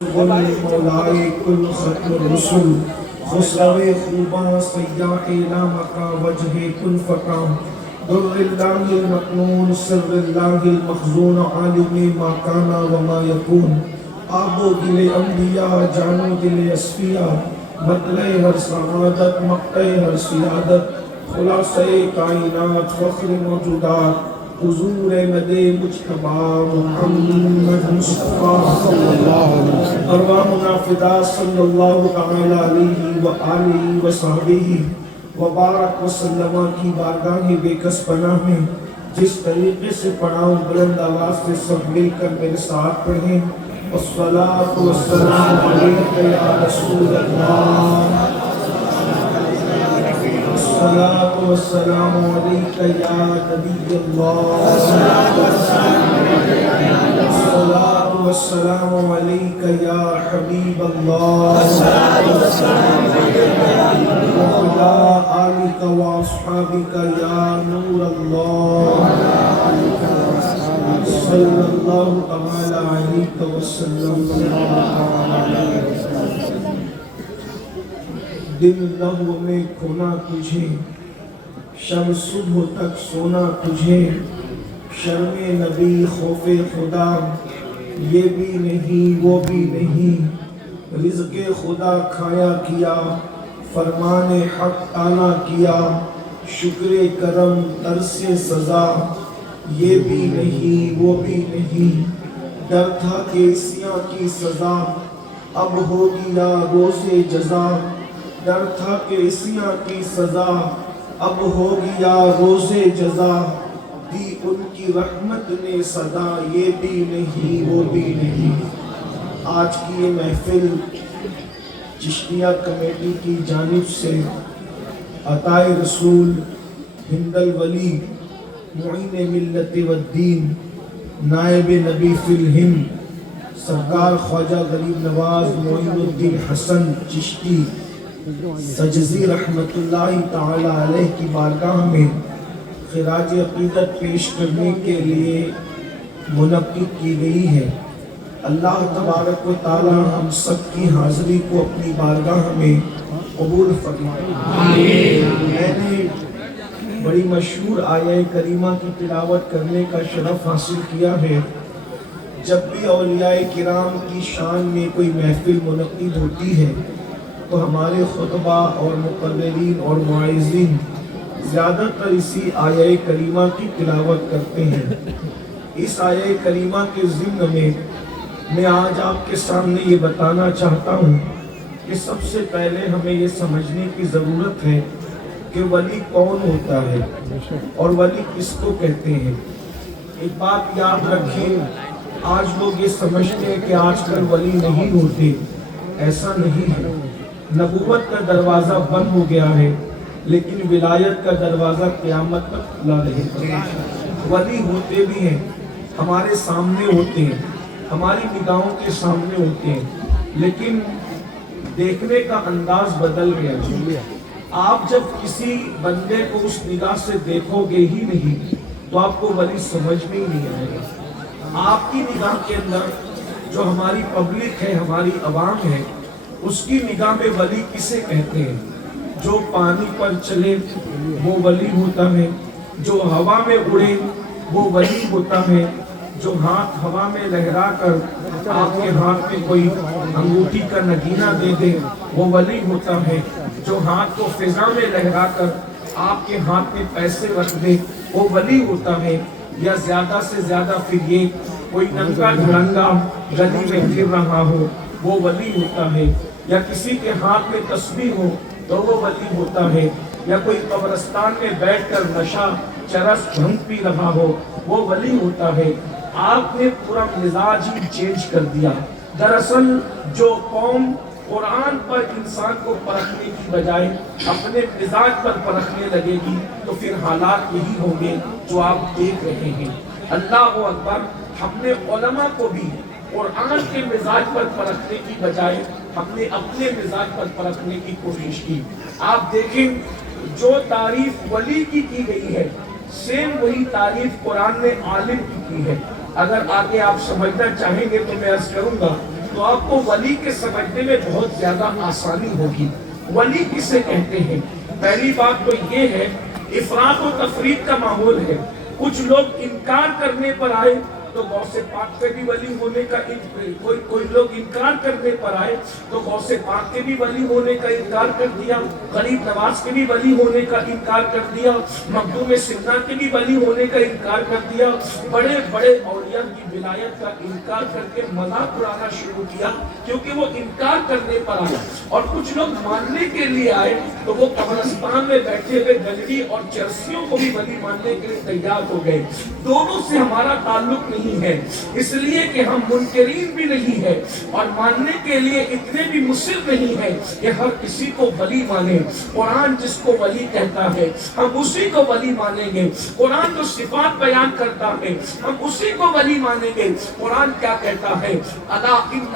مولائے کل ختم رسول خسرو خوباں سیاح نامکا وجہ کن فکا در اللہ المکنون سر اللہ المخزون عالم ما کانا وما یکون آب و دل انبیاء جانو دل اصفیاء مطلع ہر سعادت مقتع ہر سیادت خلاصہ کائنات فخر موجودات حضور مد مجتبی محمد مصطفیٰ ارواحنا فدا صلی اللہ تعالی علیہ وآلہ وصحبہ وبارک وسلم کی بارگاہ بے کس پناہ میں جس طریقے سے پڑھاؤں بلند آواز سے سب مل کر میرے ساتھ پڑھیں والصلاة والسلام علیکہ یا رسول اللہ الصلاة والسلام علیکہ یا نبی اللہ الصلاة والسلام علیکہ یا حبیب اللہ وعلا آلک واصحابک یا نور اللہ صلی اللہ تعالی علیہ وسلم دن لہو میں کھونا تجھے شب صبح تک سونا تجھے شرم نبی خوف خدا یہ بھی نہیں وہ بھی نہیں رزق خدا کھایا کیا فرمان حق آنا کیا شکر کرم ترس سزا یہ بھی نہیں وہ بھی نہیں ڈر تھا کہ عصیاں کی سزا اب ہو گیا روز جزا ڈر تھا کہ عصیاں کی سزا اب ہو گیا روز جزا دی ان کی رحمت نے صدا یہ بھی نہیں وہ بھی نہیں آج کی یہ محفل چشتیہ کمیٹی کی جانب سے عطائے رسول ہند الولی معین ملت والدین نائب نبی فی الہند سرکار خواجہ غریب نواز معین الدین حسن چشتی سجزی رحمت اللہ تعالی علیہ کی بارگاہ میں خراج عقیدت پیش کرنے کے لیے منعقد کی گئی ہے۔ اللہ تبارک و تعالی ہم سب کی حاضری کو اپنی بارگاہ میں قبول فرمائے۔ میں نے بڑی مشہور آیہ کریمہ کی تلاوت کرنے کا شرف حاصل کیا ہے۔ جب بھی اولیاء کرام کی شان میں کوئی محفل منعقد ہوتی ہے تو ہمارے خطبہ اور مقررین اور معاذین زیادہ تر اسی آیہ کریمہ کی تلاوت کرتے ہیں۔ اس آیہ کریمہ کے ضمن میں آج آپ کے سامنے یہ بتانا چاہتا ہوں کہ سب سے پہلے ہمیں یہ سمجھنے کی ضرورت ہے کہ ولی کون ہوتا ہے اور ولی کس کو کہتے ہیں۔ ایک بات یاد رکھیں، آج لوگ یہ سمجھتے ہیں کہ آج کل ولی نہیں ہوتے، ایسا نہیں ہے۔ نبوت کا دروازہ بند ہو گیا ہے لیکن ولایت کا دروازہ قیامت تک کھلا رہے گا۔ ولی ہوتے بھی ہیں، ہمارے سامنے ہوتے ہیں، ہماری نگاہوں کے سامنے ہوتے ہیں، لیکن دیکھنے کا انداز بدل گیا ہے۔ آپ جب کسی بندے کو اس نگاہ سے دیکھو گے ہی نہیں تو آپ کو ولی سمجھ میں ہی نہیں آئے گا۔ آپ کی نگاہ کے اندر جو ہماری پبلک ہے، ہماری عوام ہے، اس کی نگاہ میں ولی کسے کہتے ہیں؟ جو پانی پر چلے وہ ولی ہوتا ہے، جو ہوا میں اڑے وہ ولی ہوتا ہے، جو ہاتھ ہوا میں لہرا کر آپ کے ہاتھ میں کوئی انگوٹھی کا نگینہ دے دے وہ ولی ہوتا ہے، جو ہاتھ کو فضا میں لہرا کر آپ کے ہاتھ میں پیسے رکھ دے وہ ولی ہوتا ہے، یا زیادہ سے زیادہ پھر یہ کوئی ننگا دھڑنگا گلی میں پھر رہا ہو وہ ولی ہوتا ہے، یا کسی کے ہاتھ میں تسبیح ہو تو وہ ولی ہوتا ہے، یا کوئی قبرستان میں بیٹھ کر نشہ چرس بھنگ پی رہا ہو وہ ولی ہوتا ہے۔ آپ نے پورا مزاج ہی چینج کر دیا۔ دراصل جو قوم قرآن پر انسان کو پرکھنے کی بجائے اپنے مزاج پر پرکھنے لگے گی تو پھر حالات یہی ہوں گے جو آپ دیکھ رہے ہیں۔ اللہ اکبر، ہم نے علماء کو بھی قرآن کے مزاج پر پرکھنے کی بجائے ہم نے اپنے مزاج پر پرکھنے کی کوشش کی۔ آپ دیکھیں جو تعریف ولی کی گئی ہے سیم وہی تعریف قرآن نے عالم کی ہے۔ اگر آگے آپ سمجھنا چاہیں گے تو میں عرض کروں گا تو آپ کو ولی کے سمجھنے میں بہت زیادہ آسانی ہوگی۔ ولی کسے کہتے ہیں؟ پہلی بات تو یہ ہے، افراط و تفریط کا ماحول ہے۔ کچھ لوگ انکار کرنے پر آئے تو غوث پاک پہ بھی ولی ہونے کا، کوئی لوگ انکار کرنے پر آئے تو غوث پاک کے بھی ولی ہونے کا انکار کر دیا، غریب نواز کے بھی ولی ہونے کا انکار کر دیا، مخدوم سنہ کے بھی ولی ہونے کا انکار کر دیا، بڑے بڑے اولیاء کی ولایت کا انکار کر کے مذاق اڑانا شروع کیا، کیونکہ وہ انکار کرنے پر آئے۔ اور کچھ لوگ ماننے کے لیے آئے تو وہ قبرستان میں بیٹھے ہوئے گنجی اور چرسیوں کو بھی ولی ماننے کے لیے تیار ہو گئے۔ دونوں سے ہمارا تعلق نہیں ہے، اس لیے کہ ہم منکرین بھی نہیں ہے اور ماننے کے لیے اتنے بھی مصر نہیں ہے کہ ہر کسی کو ولی مانے۔ قرآن جس کو ولی کہتا ہے ہم اسی کو ولی مانیں گے۔ قرآن جو صفات بیان کرتا ہے ہم اسی کو ولی مانیں گے۔ قرآن کیا کہتا ہے؟ الا ان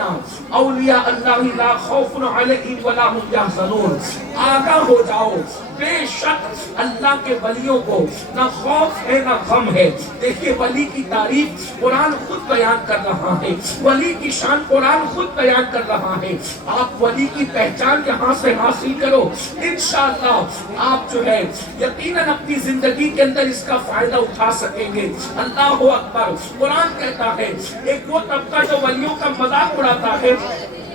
اولیاء اللہ لا خوف علیہم ولا هم یحزنون، آگاہ ہو جاؤ، بے شک اللہ کے ولیوں کو نہ خوف ہے نہ غم ہے۔ دیکھیے ولی کی تعریف قرآن خود بیان کر رہا ہے، ولی کی شان قرآن خود بیان کر رہا ہے۔ آپ ولی کی پہچان یہاں سے حاصل کرو، انشاءاللہ آپ جو ہے یقیناً اپنی زندگی کے اندر اس کا فائدہ اٹھا سکیں گے۔ اللہ اکبر۔ قرآن کہتا ہے ایک وہ طبقہ جو ولیوں کا مذاق اڑاتا ہے،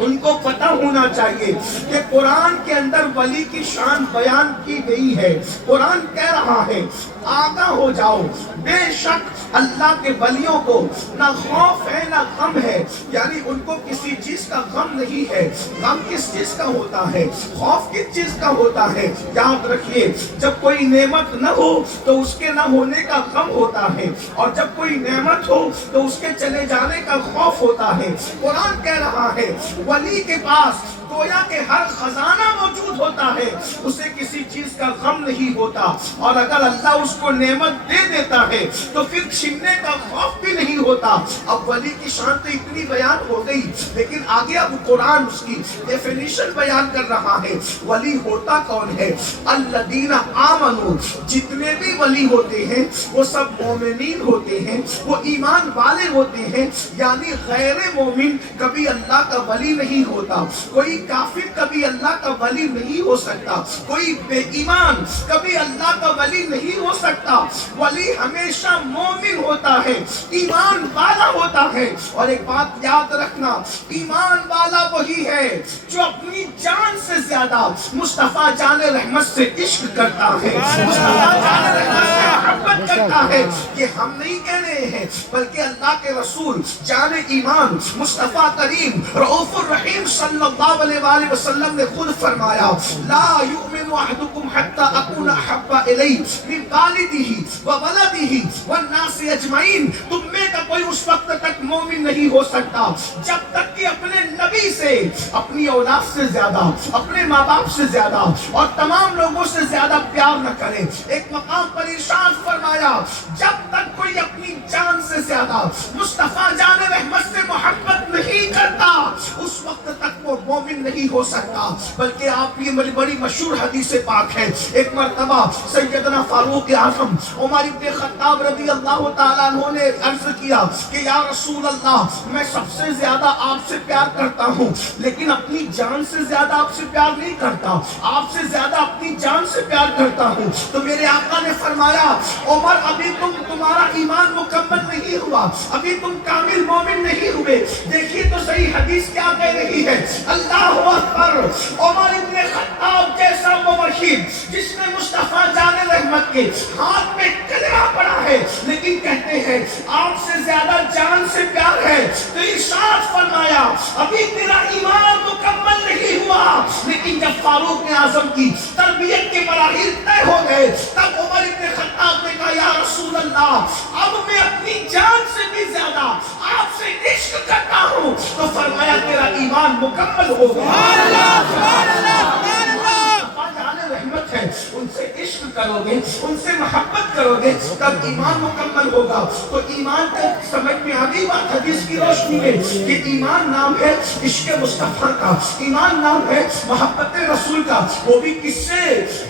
ان کو پتہ ہونا چاہیے کہ قرآن کے اندر ولی کی شان بیان کی گئی ہے۔ قرآن کہہ رہا ہے آگاہ ہو جاؤ، بے شک اللہ کے ولیوں کو نہ خوف ہے نہ غم ہے، یعنی ان کو کسی چیز کا غم نہیں ہے۔ غم کس چیز کا ہوتا ہے؟ خوف کس چیز کا ہوتا ہے؟ یاد رکھیے، جب کوئی نعمت نہ ہو تو اس کے نہ ہونے کا غم ہوتا ہے، اور جب کوئی نعمت ہو تو اس کے چلے جانے کا خوف ہوتا ہے۔ قرآن کہہ رہا ہے ولی کے پاس گویا کہ ہر خزانہ موجود ہوتا ہے، اسے کسی چیز کا غم نہیں ہوتا، اور اگر اللہ اس کو نعمت دے دیتا ہے تو پھر چھیننے کا خوف بھی نہیں ہوتا۔ اب ولی کی شان تو اتنی بیان ہو گئی، لیکن آگے اب قرآن اس کی ڈیفینیشن بیان کر رہا ہے۔ ولی ہوتا کون ہے؟ الذین آمنوا، جتنے بھی ولی ہوتے ہیں وہ سب مومنین ہوتے ہیں، وہ ایمان والے ہوتے ہیں، یعنی غیر مومن کبھی اللہ کا ولی نہیں ہوتا، کوئی کافر کبھی اللہ کا ولی نہیں ہو سکتا، کوئی بے ایمان کبھی اللہ کا ولی نہیں ہو سکتا۔ ولی ہمیشہ مومن ہوتا ہے، ایمان والا ہوتا ہے۔ اور ایک بات یاد رکھنا، ایمان والا وہی ہے جو اپنی جان سے زیادہ مصطفیٰ جان رحمت سے عشق کرتا ہے، مصطفیٰ جان رحمت سے محبت کرتا ہے۔ یہ ہم نہیں کہہ رہے ہیں، بلکہ اللہ کے رسول جان ایمان مصطفیٰ کریم رؤوف الرحیم صلی اللہ علیہ وآلہ وسلم نے خود فرمایا لا یؤمن احدکم حتی اکون احب الیہ من والدہ وولدہ والناس اجمعین، تم میں کا کوئی اس وقت تک مومن نہیں ہو سکتا جب تک کہ اپنے نبی سے، اپنی اولاد سے زیادہ، اپنے ماں باپ سے زیادہ اور تمام لوگوں سے زیادہ پیار نہ کرے۔ ایک مقام پر ارشاد فرمایا جب تک کوئی اپنی جان سے زیادہ مصطفیٰ جان رحمت سے محبت نہیں کرتا اس وقت تک وہ مومن نہیں ہو سکتا۔ بلکہ آپ کی بڑی مشہور حدیث پاک ہے، ایک مرتبہ سیدنا فاروق اعظم عمر بن خطاب رضی اللہ تعالیٰ عنہ نے عرض کیا کہ یا رسول اللہ، میں سب سے زیادہ آپ سے پیار کرتا ہوں لیکن اپنی جان سے زیادہ آپ سے پیار نہیں کرتا، آپ سے زیادہ اپنی جان سے پیار کرتا ہوں۔ تو میرے آقا نے فرمایا عمر ابھی تمہارا ایمان مکمل نہیں ہوا، ابھی تم کامل مومن نہیں ہوئے۔ دیکھیے تو صحیح حدیث کیا کہہ رہی ہے، اللہ اکبر۔ عمر ابن خطاب جیسا موحد جس نے مصطفیٰ جان رحمت کے ہاتھ میں کلمہ پڑھا ہے لیکن کہتے ہیں آپ سے زیادہ جان سے پیار ہے، تو ارشاد فرمایا ابھی تیرا ایمان مکمل نہیں ہوا۔ لیکن جب فاروق اعظم کی تربیت کے مراحل طے ہو گئے تب عمر ابن خطاب نے کہا یا رسول اللہ، اب میں اپنی جان سے بھی زیادہ آپ سے عشق کرتا ہوں۔ تو فرمایا تیرا ایمان مکمل ہو گیا۔ ہے ان سے عشق کرو گے, ان سے محبت کرو گے, تب ایمان مکمل ہوگا. تو ایمان کو سمجھ میں آ گئی بات حدیث کی روشنی میں کہ ایمان نام ہے عشق مصطفیٰ کا, ایمان نام ہے محبت رسول کا, وہ بھی کس سے؟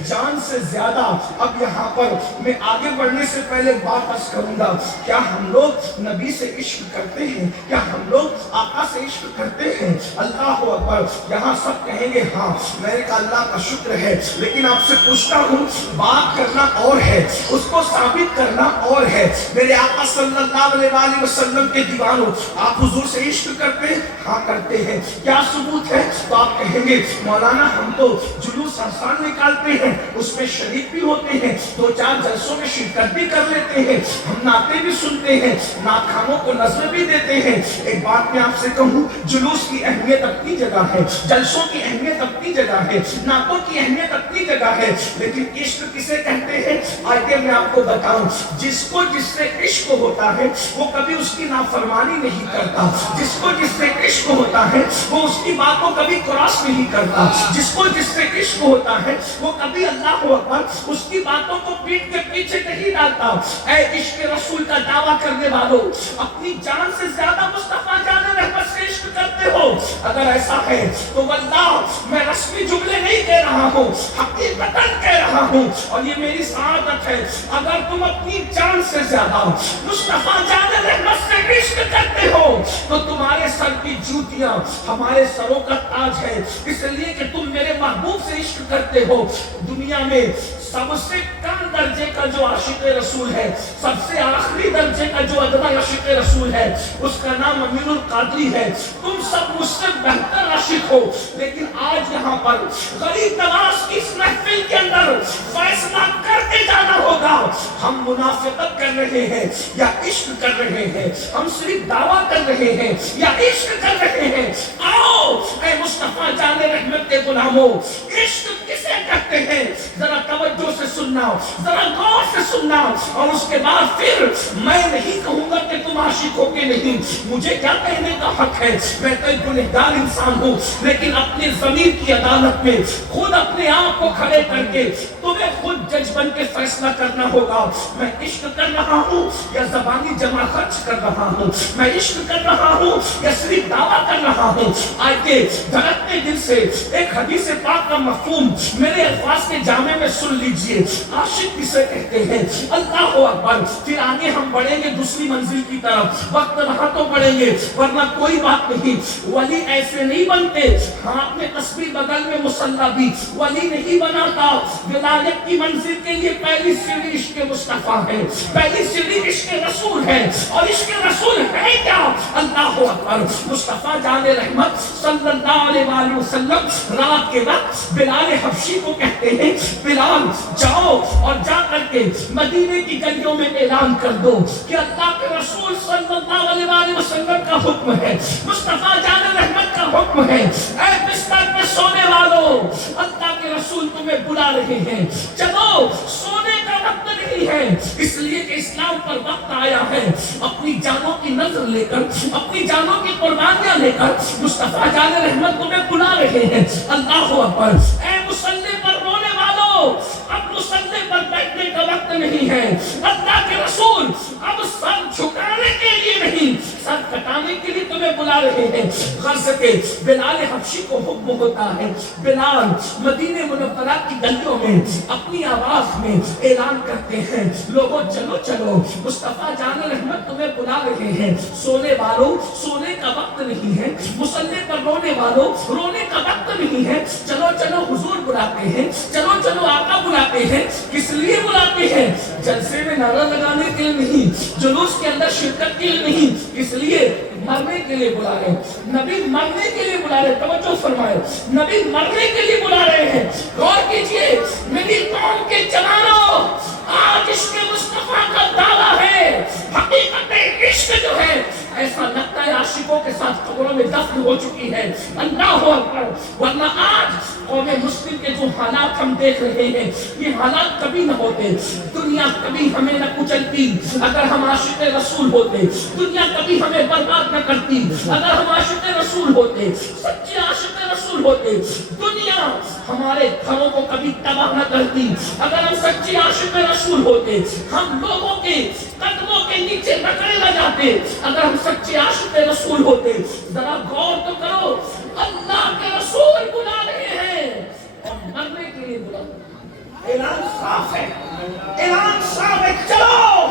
جان سے زیادہ. اب یہاں پر میں آگے بڑھنے سے پہلے بات عرض کروں گا, کیا ہم لوگ نبی سے عشق کرتے ہیں؟ کیا ہم لوگ آقا سے عشق کرتے ہیں؟ اللہ اکبر. یہاں سب کہیں گے ہاں. میں نے کہا اللہ کا شکر ہے, لیکن آپ سے پوچھتا ہوں, بات کرنا اور ہے, اس کو ثابت کرنا اور ہے. میرے آقا صلی اللہ علیہ وآلہ وسلم کے دیوانوں, آپ حضور سے عشق کرتے ہیں؟ ہاں کرتے ہیں. کیا ثبوت ہے؟ تو آپ کہیں گے مولانا ہم تو جلوس ہر سال نکالتے ہیں, اس میں شریک بھی ہوتے ہیں, 2-4 جلسوں میں شرکت بھی کر لیتے ہیں, ہم نعتیں بھی سنتے ہیں, نعت خوانوں کو نظر بھی دیتے ہیں. ایک بات میں آپ سے کہوں, جلوس کی اہمیت اپنی جگہ ہے, جلسوں کی اہمیت اپنی جگہ ہے, نعتوں کی اہمیت اپنی جگہ ہے, لیکن عشق کسے کہتے ہیں؟ آئیے میں آپ کو بتاؤں. جس کو جس سے عشق ہوتا ہے وہ کبھی اس کی نافرمانی نہیں کرتا, جس کو جس سے عشق ہوتا ہے وہ اس کی بات کو کبھی کراس نہیں کرتا, جس کو جس سے عشق ہوتا ہے وہ کبھی اللہ اکبر اس کی باتوں کو پیٹ کے پیچھے نہیں ڈالتا. اے عشق رسول کا دعویٰ کرنے والوں, اپنی جان سے زیادہ مصطفیٰ جان رحمت سے عشق کرتے ہو؟ اگر ایسا ہے تو واللہ میں رسمی جملے نہیں کہہ رہا ہوں, حقیقتاً کہہ رہا ہوں, اور یہ میری سعادت ہے, اگر تم اپنی جان سے زیادہ مصطفیٰ جان رحمت سے عشق کرتے ہو تو تمہارے سر کی جوتیاں ہمارے سروں کا تاج ہے, اس لیے کہ تم میرے محبوب سے عشق کرتے ہو. دنیا میں سب سے کم درجے کا جو عاشق رسول ہے, سب سے آخری درجے کا جو ادنا عاشق رسول ہے, اس کا نام امین القادری ہے. تم سب مجھ سے بہتر عاشق ہو, لیکن آج یہاں پر غریب نواز کی اس محفل کے اندر فیصلہ کر کے جانا ہوگا, ہم منافقت کر رہے ہیں یا عشق کر رہے ہیں, ہم صرف دعویٰ کر رہے ہیں یا عشق کر رہے ہیں. آؤ اے مصطفیٰ جان رحمت کے غلاموں, عشق کسے کہتے ہیں؟ ذرا توجہ سے سننا, ذرا غور سے سننا, اور اس کے بعد پھر میں نہیں کہوں گا کہ تم عاشق ہو کہ نہیں, مجھے کیا کہنے کا حق ہے, میں تو ایک گنہگار انسان ہوں, لیکن اپنے ضمیر کی عدالت میں خود اپنے آپ کو کھڑے کر کے تمہیں خود جج بن کے فیصلہ کرنا ہوگا. میں عشق کر رہا ہوں یا زبانی جمع خرچ کر رہا ہوں, میں عشق کر رہا ہوں یا صرف دعویٰ کر رہا ہوں. آئیے دھڑکتے دل سے ایک حدیث پاک کا مفہوم میرے الفاظ کے جامع میں سن لیجئے. عاشق کسے کہتے ہیں؟ اللہ اکبر. پھر آگے ہم بڑھیں گے دوسری منزل کی طرف, وقت رہا تو بڑھیں گے, ورنہ کوئی بات نہیں. ولی ایسے نہیں بنتے, ہاتھ میں تسبیح بغل میں مصلی بھی, ولی نہیں بناتا. ولایت کی منزل کے لیے پہلی سیڑھی عشق مصطفیٰ ہے, پہلی سیڑھی عشق رسول ہے, اور عشق رسول ہے کیا؟ اللہ اکبر. مصطفیٰ جان رحمت صلی اللہ علیہ وآلہ وسلم رات کے وقت بلال حبشی کو کہتے ہیں, بلال جاؤ اور جا کر کے مدینے کی گلیوں میں اعلان کر دو کہ اللہ کے رسول صلی اللہ علیہ وآلہ وسلم کا حکم ہے, مصطفیٰ جان رحمت کا حکم ہے, اے بستر پہ سونے والوں, اللہ کے رسول تمہیں بلا رہے ہیں, چلو سونے کا وقت نہیں ہے, اس لیے کہ اسلام پر وقت آیا ہے. اپنی جانوں کی نظر لے کر, اپنی جانوں کی قربانیاں لے کر مصطفیٰ جان رحمت تمہیں بلا رہے ہیں. اللہ اکبر. اے مصلی پر رونے والوں, اب مصلی پر بیٹھنے کا وقت نہیں ہے. اللہ کے رسول اب سر جھکانے کے لیے نہیں, سر کٹانے کے لیے تمہیں بلا رہے ہیں. غرض کے بلال حبشی کو حکم ہوتا ہے, بلال مدینہ منورہ کی گلیوں میں اپنی آواز میں اعلان کرتے ہیں, لوگوں چلو چلو, مصطفیٰ جان رحمت تمہیں بلا رہے ہیں. سونے والوں سونے کا وقت نہیں ہے, مصلی پر رونے والوں رونے کا وقت نہیں ہے, چلو چلو حضور بلاتے ہیں, چلو چلو آقا بلاتے ہیں. کس لیے بلاتے ہیں؟ جلسے میں نعرہ لگانے کے لیے نہیں, جلوس کے اندر شرکت کے لیے نہیں, اس لیے مرنے کے لیے بلا رہے ہیں. نبی مرنے کے لیے بلا رہے ہیں, توجہ فرمائے, نبی مرنے کے لیے بلا رہے ہیں. غور کیجئے میری قوم کے جوانوں, آج عشق مصطفیٰ کا دعویٰ ہے, حقیقت عشق جو ہے ایسا لگتا ہے عاشقوں کے ساتھ قبروں میں دفن ہو چکی ہے. اللہ اکبر. ورنہ آج قوم مسلم کے جو حالات ہم دیکھ رہے ہیں, یہ حالات کبھی نہ ہوتے, دنیا کبھی ہمیں نہ کچلتی اگر ہم عاشق رسول ہوتے, دنیا کبھی ہمیں برباد نہ کرتی اگر ہم عاشق رسول ہوتے, سچے عاشق رسول ہوتے دنیا ہمارے گھروں کو کبھی تباہ نہ کرتی. اگر ہم سچے عاشق رسول ہوتے ہم لوگوں کے قدموں کے نیچے رگڑے نہ جاتے. اگر ہم سچے عاشق رسول ہوتے ذرا غور تو کرو, اللہ کے رسول بلا رہے ہیں اور مرنے کے لیے بلا رہے ہیں. اعلان صاف ہے, اعلان صاف ہے, چلو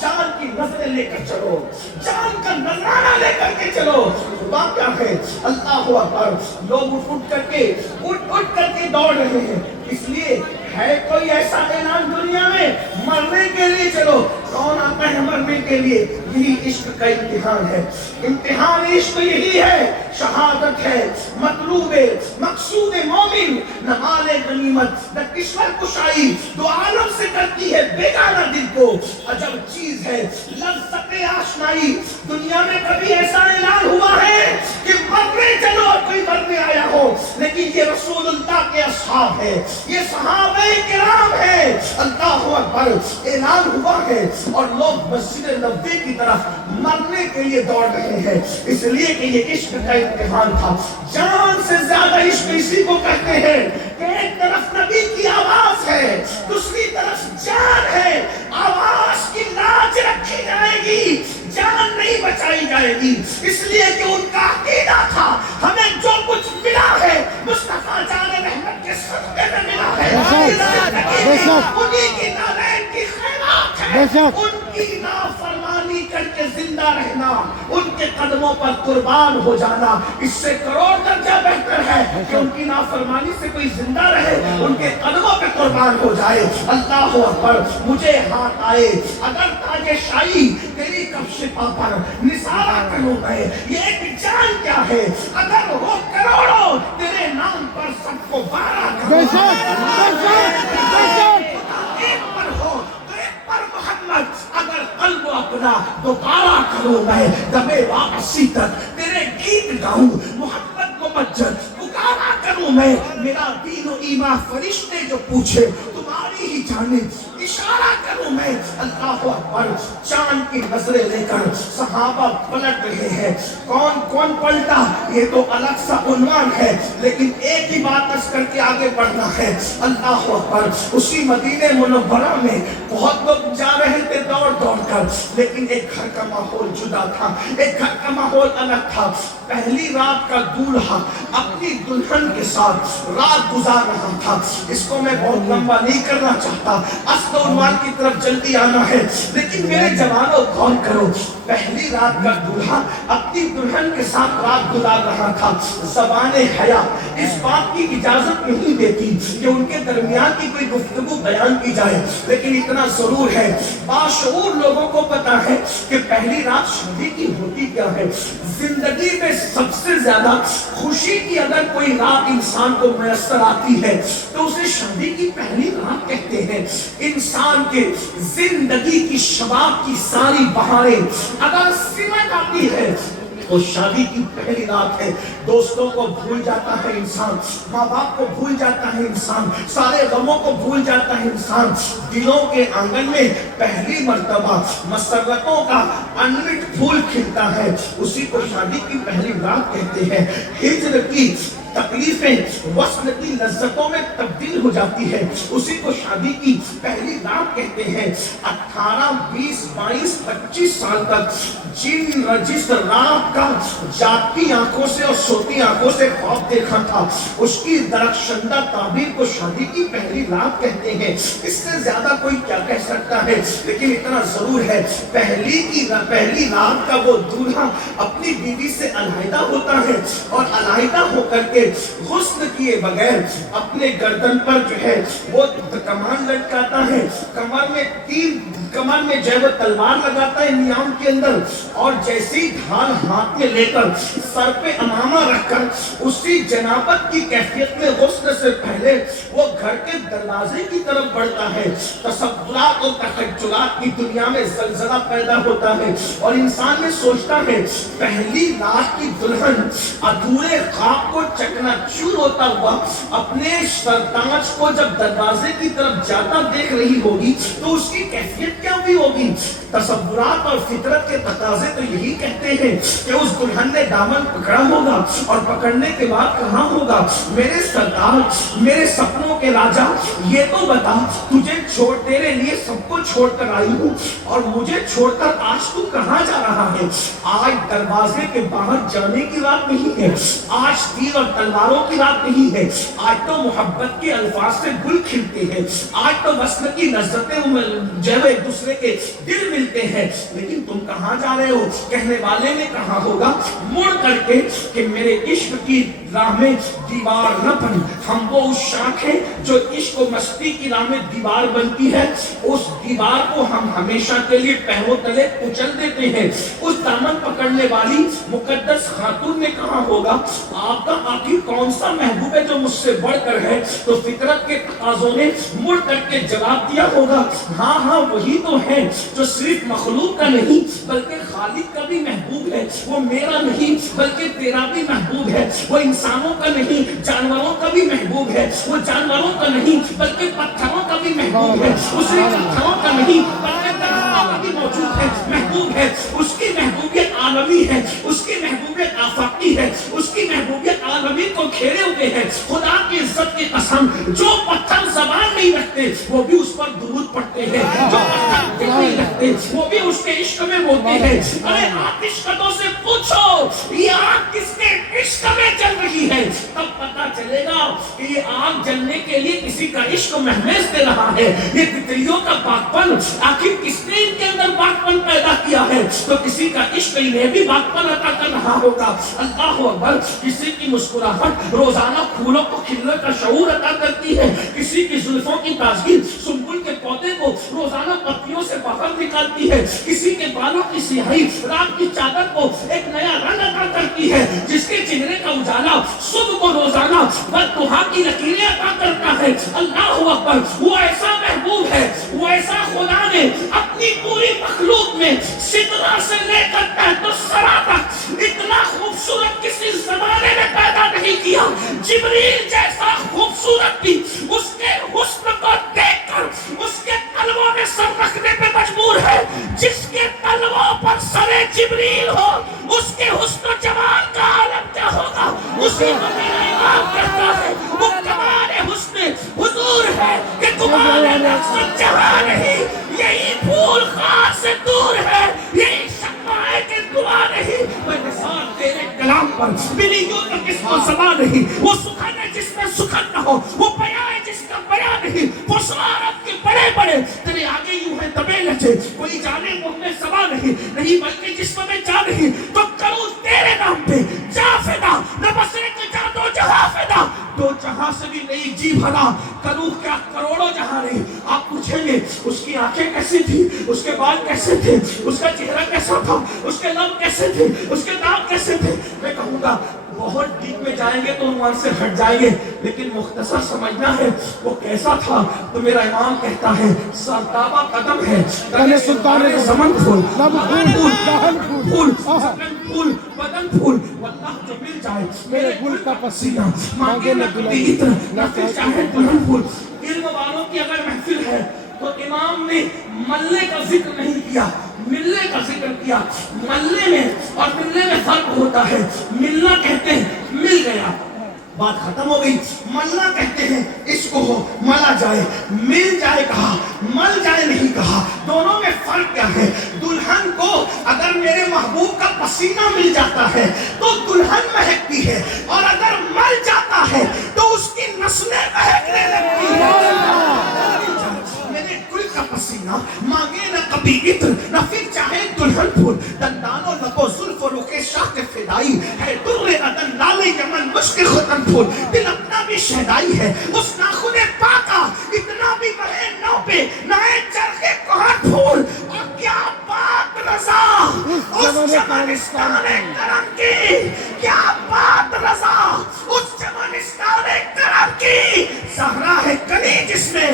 جان کی نظریں لے کر چلو, جان کا نذرانہ لے کر کے چلو. بات کیا ہے, اللہ اکبر, لوگ اٹھ کر کے دوڑ رہے ہیں. اس لیے ہے کوئی ایسا اعلان دنیا میں, مرنے کے لیے چلو. کون آتا ہے مرنے کے لیے؟ یہی عشق کا امتحان ہے. امتحان عشق یہی ہے, شہادت ہے, مطلوب مقصود مومن, نہ مال غنیمت نہ کشور کشائی, دو عالم سے کرتی ہے بیگانہ دل کو عجب چیز ہے لذت آشنائی. دنیا میں کبھی ایسا اعلان ہوا ہے کہ مرنے چلو اور کوئی مرنے آیا ہو, لیکن یہ رسول اللہ کے اصحاب ہے, یہ صحابہ کرام ہے. اللہ اکبر, اعلان ہوا ہے اور لوگ مسجد نبوی کی طرف مرنے کے لیے دوڑ رہے ہیں, اس لیے کہ یہ عشق کا امتحان تھا. جان سے زیادہ عشق اسی کو کہتے ہیں کہ ایک طرف نبی کی آواز ہے, دوسری طرف جان ہے. آواز کی لاج رکھی جائے گی, جان نہیں بچائی جائے گی, اس لیے کہ ان کا عقیدہ تھا ہمیں جو کچھ ملا ہے مصطفیٰ جان رحمت کے صدقے میں ملا ہے. انہی کی نالین کی خیرات ہے, ان کی نافرمانی کر کے زندہ رہنا, ان کے قدموں پر قربان ہو جانا, اس سے کروڑ درجہ بہتر ہے کہ ان کی نافرمانی سے کوئی زندہ رہے, ان کے قدموں پہ قربان ہو جائے. اللہ اکبر, مجھے ہاتھ آئے اگر تاج شاہی تیری کفش پا پر نثارہ کروں میں, یہ ایک جان کیا ہے اگر ہو کروڑوں تیرے نام پر سب کو بارہ کروں. ایک پر ہو تو ایک پر محمد, اگر قلب اپنا دوبارہ کروں میں, دبے واپسی تک تیرے گیت گاؤں, محبت کو مجد پکارا کروں میں. میرا دین و ایمان فرشتے جو پوچھے تمہاری ہی جانب اشارہ کروں میں. اللہ اکبر, چاند کی نظریں لے کر صحابہ پلٹ رہے ہیں. کون کون پلٹا یہ تو الگ سا عنوان ہے, لیکن ایک ہی بات عرض کر کے آگے بڑھنا ہے. اللہ اکبر, اسی مدینہ منورہ میں بہت لوگ جا رہے تھے دوڑ دوڑ کر, لیکن ایک گھر کا ماحول جدا تھا, ایک گھر کا ماحول الگ تھا. پہلی رات کا دولہا اپنی دلہن کے ساتھ رات گزار رہا تھا. اس کو میں بہت لمبا نہیں کرنا چاہتا, اصل عنوان کی طرف جلدی آنا ہے, لیکن میرے جوانوں غور کرو. پہلی رات کا دولہا اپنی دلہن کے ساتھ رات گزار رہا تھا. زبان حیا اس بات کی اجازت نہیں دیتی کہ ان کے درمیان کی کوئی گفتگو بیان کی جائے, لیکن اتنا ضرور ہے باشعور لوگوں کو پتا ہے کہ پہلی رات شادی کی ہوتی کیا ہے. زندگی میں سب سے زیادہ خوشی کی اگر کوئی رات انسان کو میسر آتی ہے تو اسے شادی کی پہلی رات کہتے ہیں. انسان کے زندگی کی شباب کی ساری بہاریں اگر سمٹ آتی ہے تو شادی کی پہلی رات ہے. دوستوں کو بھول جاتا ہے انسان, ماں باپ کو بھول جاتا ہے انسان, سارے غموں کو بھول جاتا ہے انسان. دلوں کے آنگن میں پہلی مرتبہ مسرتوں کا انمٹ پھول کھلتا ہے, اسی کو شادی کی پہلی رات کہتے ہیں. ہجر کی تکلیفیں وصل کی لذتوں میں تبدیل ہو جاتی ہے, اسی کو شادی کی پہلی رات کہتے ہیں. 18 20 22 25 سال تک جن جس رات کا جاگتی آنکھوں سے اور سوتی آنکھوں سے خواب دیکھا تھا, اس کی درخشندہ تعبیر کو شادی کی پہلی رات کہتے ہیں. اس سے زیادہ کوئی کیا کہہ سکتا ہے, لیکن اتنا ضرور ہے پہلی رات کا وہ دولہا اپنی بیوی سے علیحدہ ہوتا ہے, اور علیحدہ ہو کر کے غسل کیے بغیر اپنے گردن پر جو ہے وہ کمان لٹکاتا ہے, کمر میں جو ہے وہ تلوار لگاتا ہے نیام کے اندر, اور جیسی ڈھال ہاتھ میں لے کر سر پہ امامہ رکھ کر اسی جنابت کی کیفیت میں غسل سے پہلے وہ گھر کے دروازے کی طرف بڑھتا ہے. تصورات اور تخیلات کی دنیا میں زلزلہ پیدا ہوتا ہے, اور انسان میں سوچتا ہے پہلی رات کی دلہن ادھورے خواب کو چکنا چور ہوتا ہوا اپنے سرتاج کو جب دروازے کی طرف جاتا دیکھ رہی ہوگی تو اس کی کیفیت کیا بھی ہوگی. تصورات اور فطرت کے تقاضے تو یہی کہتے ہیں کہ اس دلہن نے دامن پکڑا ہوگا اور پکڑنے کے بعد کہا ہوگا میرے سردار، میرے سپنوں کے راجا، یہ تو بتا تجھے چھوڑ، تیرے لیے سب کو چھوڑ کر آئی ہوں اور مجھے چھوڑ کر آج تو کہاں جا رہا ہے؟ آج دروازے کے باہر جانے کی رات نہیں ہے، آج تیر اور تلواروں کی رات نہیں ہے، آج تو محبت کے الفاظ سے گل کھلتے ہیں، آج تو وصل کی لذتیں جو ہے ایک دوسرے کے دل ملتے ہیں، لیکن تم کہاں جا رہے ہو؟ کہنے والے نے کہا ہوگا مڑ کر کے کہ میرے عشق کی راہ میں دیوار نہ بن، ہم وہ اس شاخ ہیں جو عشق و مستی کی راہ میں دیوار بنتی ہے، اس دیوار کو ہم ہمیشہ کے لیے پیروں تلے کچل دیتے ہیں۔ اس دامن پکڑنے والی مقدس خاتون نے کہا ہوگا آپ کا آخر کون سا محبوب ہے جو مجھ سے بڑھ کر ہے؟ تو فطرت کے تقاضوں نے مڑ کر کے جواب دیا ہوگا ہاں ہاں وہی تو ہے جو صرف مخلوق کا نہیں بلکہ خالق کا بھی محبوب ہے، وہ میرا نہیں بلکہ تیرا بھی محبوب ہے، وہ انسانوں کا نہیں جانوروں کا بھی محبوب ہے، وہ جانوروں کا نہیں بلکہ پتھروں کا بھی محبوب ہے، وہ صرف پتھروں کا نہیں بلکہ درختوں کا بھی موجود ہے، محبوب ہے، اس کی محبوبیت عالمی ہے، اس کی محبوبیت آفاقی ہے، اس کی محبوبیت عالمی کو گھیرے ہوئے ہے۔ خدا کی عزت کی قسم جو پتھر زبان نہیں رکھتے وہ بھی اس پر درود پڑھتے ہیں، جو پتھر دل نہیں رکھتے وہ بھی اس کے عشق میں روتے ہیں۔ ارے آتش کدوں سے پوچھو یہ آگ کس کے عشق میں جل رہی ہے، تب پتہ چلے گا کہ یہ آگ جلنے کے لیے کسی کا عشق مہمیز دے رہا ہے۔ یہ تتلیوں کا باغپن آخر کس نے ان کے اندر باغپن پیدا کیا ہے؟ تو کسی کا عشق انہیں بھی باغپن عطا کر رہا ہوگا۔ اللہ اکبر، کسی کی مسکراہٹ روزانہ پھولوں کو کھلنے کا شعور عطا کرتی ہے، کسی کی زلفوں کی تازگی سنبل کے پودے کو روزانہ پتیوں سے باہر نکالتی ہے، کسی کے بالوں کی سیاہی رات کی چادر کو ایک نیا رنگ عطا کرتی ہے، جس کے چہرے کا اجالا صبح کو روزانہ بددعا کی لکیریں عطا کرتا ہے۔ اللہ اکبر، وہ ایسا محبوب ہے، وہ ایسا خدا نے اپنی پوری مخلوق میں سدرہ سے لے کر تحت الثری تک اتنا خوبصورت کسی زمانے میں پیدا نہیں کیا۔ جبریل جیسا خوبصورت بھی اس کے حسن کو دیکھ کر اس کے تلووں میں سر رکھنے پہ مجبور ہے۔ جس کے تلووں پر سر جبریل ہو اس کے حسن و جمال کا عالم کیا ہوگا؟ اسی کو میرا امام کہتا ہے وہ کمال حسن حضور ہے، یہ کمال نفس جہاں نہیں، یہی پھول خار سے دور ہے، یہی شمع ہے کہ دعا نہیں۔ میں مثال تیرے کلام پر بلیوں کا کس کو زبان نہیں، وہ سخن ہے جس میں سخن نہ ہو، وہ بیان ہے جس کا بیان نہیں، وہ سوارت کے بڑے بڑے تیرے آگے یوں ہے دبے لچے، کوئی جانے وہ میں سوا نہیں بلکہ جس میں جا نہیں، تو کروں تیرے نام پہ جا فدا، نہ بس ایک جا دو جہاں فدا، دو جہاں سے بھی نہیں جی بھلا، کروں کیا کروڑوں جہاں نہیں۔ آپ پوچھیں گے اس کی آنکھیں کیسی تھی، اس کے بال کیسے تھے، اس کا چہرہ کیسا تھا، اس کے لب کیسے تھے، اس کے دانت کیسے تھے؟ میں کہوں گا بہت ڈیپ میں جائیں گے تو وہاں سے ہٹ جائیں گے، لیکن مختصر سمجھنا ہے وہ کیسا تھا تو میرا امام کہتا ہے سرتابہ قدم ہے، سلطان زمن پھول پھول پھول بدن پھول، واللہ جو مل جائے میرے گل کا پسینہ مانگے نہ کبھی عطر نہ پھر چاہے دلہن پھول۔ علم والوں کی اگر محفل ہے تو امام نے ملنے کا ذکر نہیں کیا، ملنے کا ذکر کیا۔ ملنے میں اور ملنے میں فرق ہوتا ہے، ملنا کہتے ہیں مل گیا بات ختم ہو گئی، ملنا کہتے ہیں اس کو ہو ملا جائے، مل جائے کہا مل جائے نہیں کہا، دونوں میں فرق کیا ہے؟ دلہن کو اگر میرے محبوب کا پسینہ مل جاتا ہے تو دلہن مہکتی ہے، اور اگر مل جاتا ہے تو اس کی نسلیں مہکنے لگتی ہیں۔ میرے گل کا پسینہ مانگے نہ کبھی عطر نہ پھر چاہے دلہن پھول، دندان و لب و زلف و رخ شاہ کے فدائی ہے، در عدن لال یمن مشک ختن پھول، دل اپنا بھی شہدائی ہے اس ناخن پاکا، اتنا بھی بڑھے نو پہ نئے چرخے کوہن پھول۔ اور کیا بات رضا اس چمنستان کرم کی، کیا بات رضا اس چمنستان کرم کی، زہرا ہے کلی جس میں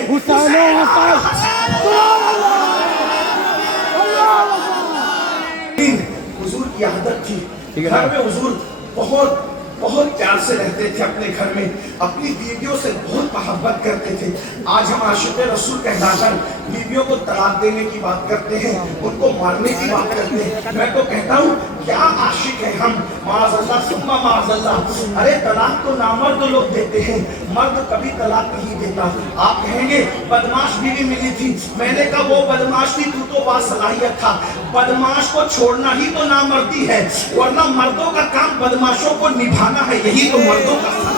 حضور کی عادت تھی، گھر میں حضور بہت بہت پیار سے رہتے تھے اپنے گھر میں، اپنی بیویوں سے بہت محبت کرتے تھے۔ آج ہم عاشق رسول کہلا کر بیویوں کو طلاق دینے کی بات کرتے ہیں، ان کو مارنے کی بات کرتے ہیں۔ میں تو کہتا ہوں کیا عاشق ہے ہم، معاذ اللہ ثم معاذ اللہ۔ ارے طلاق تو نامرد لوگ دیتے ہیں، مرد کبھی طلاق نہیں دیتا۔ آپ کہیں گے بدماش بیوی ملی تھی، میں نے کہا وہ بدماش تھی، تو باصلاحیت تھا۔ بدماش کو چھوڑنا ہی تو نامردی ہے، ورنہ مردوں کا کام بدماشوں کو نبھانا ہے، یہی تو مردوں کا کام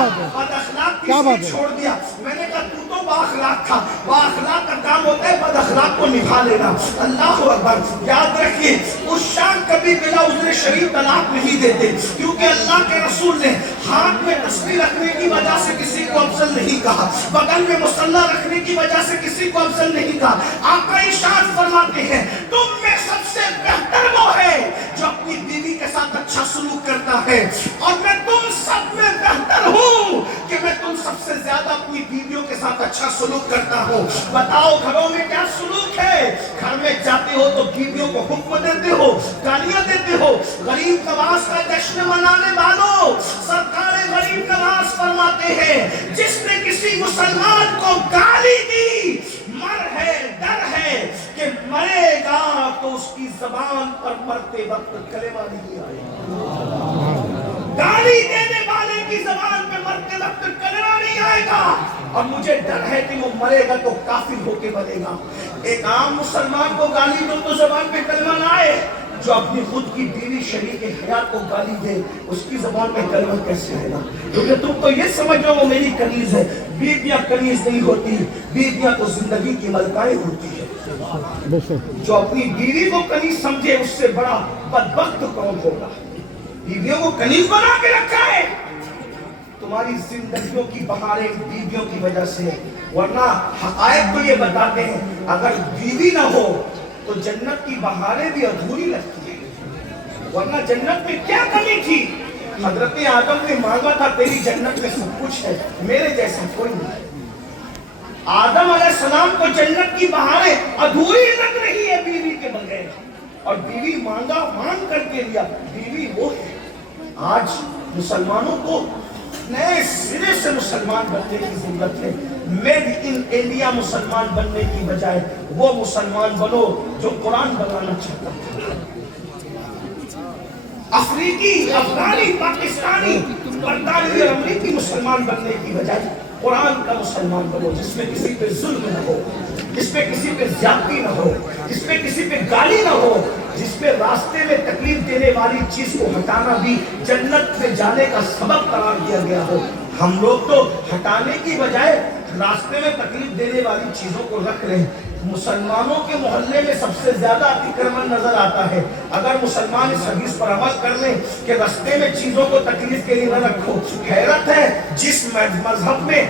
ہے۔ بد اخلاق کسی چھوڑ دیا، میں نے کہا تو با اخلاق تھا، با اخلاق کا کام ہوتا ہے بد اخلاق کو نبھا لینا۔ اللہ اکبر۔ یاد رکھیے اس شان کبھی بلا عذر شریف طلاق نہیں دیتے، کیونکہ اللہ کے رسول نے ہاتھ میں تسبیح رکھنے کی وجہ سے کسی کو افضل نہیں کہا، بغل میں مصلی رکھنے کی وجہ سے کسی کو افضل نہیں کہا۔ آقا ارشاد فرماتے ہیں تم میں سب سے بہتر وہ ہے جو اپنی بیوی کے ساتھ اچھا سلوک کرتا ہے، اور میں تم سب میں بہتر ہوں کہ میں تم سب سے زیادہ اپنی بیویوں کے ساتھ اچھا سلوک کرتا ہوں۔ بتاؤ گھروں میں کیا سلوک ہے؟ گھر میں جاتے ہو تو بیویوں کو حکم دیتے ہو، گالیاں دیتے ہو۔ غریب نواز کا جشن منانے والوں، سرکار غریب نواز فرماتے ہیں جس نے کسی مسلمان کو گالی دی، مر ہے ڈر ہے کہ مرے گا تو اس کی زبان پر مرتے وقت کلمہ نہیں آئے گا۔ گالی دینے والے کی زبان پہ مرتے وقت کلمہ نہیں آئے گا، اور مجھے ڈر ہے کہ وہ مرے گا تو کافر ہو کے مرے گا۔ ایک عام مسلمان کو گالی دو تو زبان پہ کلمہ نہ آئے، جو اپنی خود کی بیوی شریک حیات کو گالی دے اس کی زبان پہ کلمہ کیسے آئے گا؟ کیونکہ تم تو یہ سمجھو وہ میری کنیز ہے۔ بیویاں کنیز نہیں ہوتی، بیویاں تو زندگی کی ملکائیں ہوتی ہے۔ جو اپنی بیوی کو کنیز سمجھے اس سے بڑا بدبخت کون ہوگا؟ بیویوں کو کنیز بنا کے رکھا ہے۔ تمہاری زندگیوں کی بہاریں بیویوں کی وجہ سے، ورنہ حقائق تو یہ بتاتے ہیں اگر بیوی نہ ہو تو جنت کی بہاریں بھی ادھوری لگتی ہیں۔ ورنہ جنت میں کیا کمی تھی؟ حضرت آدم نے مانگا تھا تیری جنت میں سب کچھ ہے، میرے جیسا کوئی نہیں۔ آدم علیہ السلام کو جنت کی بہاریں ادھوری لگ رہی ہے بیوی کے بغیر، اور بیوی مانگا مان کر کے لیا، بیوی وہ ہے۔ آج مسلمانوں کو نئے سرے سے مسلمان بننے کی ضرورت ہے۔ میڈ ان انڈیا مسلمان بننے کی بجائے وہ مسلمان بنو جو قرآن بنانا چاہتا ہے۔ افریقی، افغانی، پاکستانی، برطانوی اور امریکی مسلمان بننے کی بجائے قرآن کا مسلمان بنو، جس میں کسی پہ ظلم نہ ہو، جس پہ کسی پہ زیادتی نہ ہو، جس پہ کسی پہ گالی نہ ہو، جس پہ راستے میں تکلیف دینے والی چیز کو ہٹانا بھی جنت میں جانے کا سبب قرار دیا گیا ہو۔ ہم لوگ تو ہٹانے کی بجائے راستے میں تکلیف دینے والی چیزوں کو رکھ رہے ہیں۔ مسلمانوں کے محلے میں سب سے زیادہ اتکرمن نظر آتا ہے۔ اگر مسلمان اس حدیث پر عمل کر لیں کہ راستے میں چیزوں کو تکلیف کے لیے نہ رکھو، حیرت ہے جس مذہب میں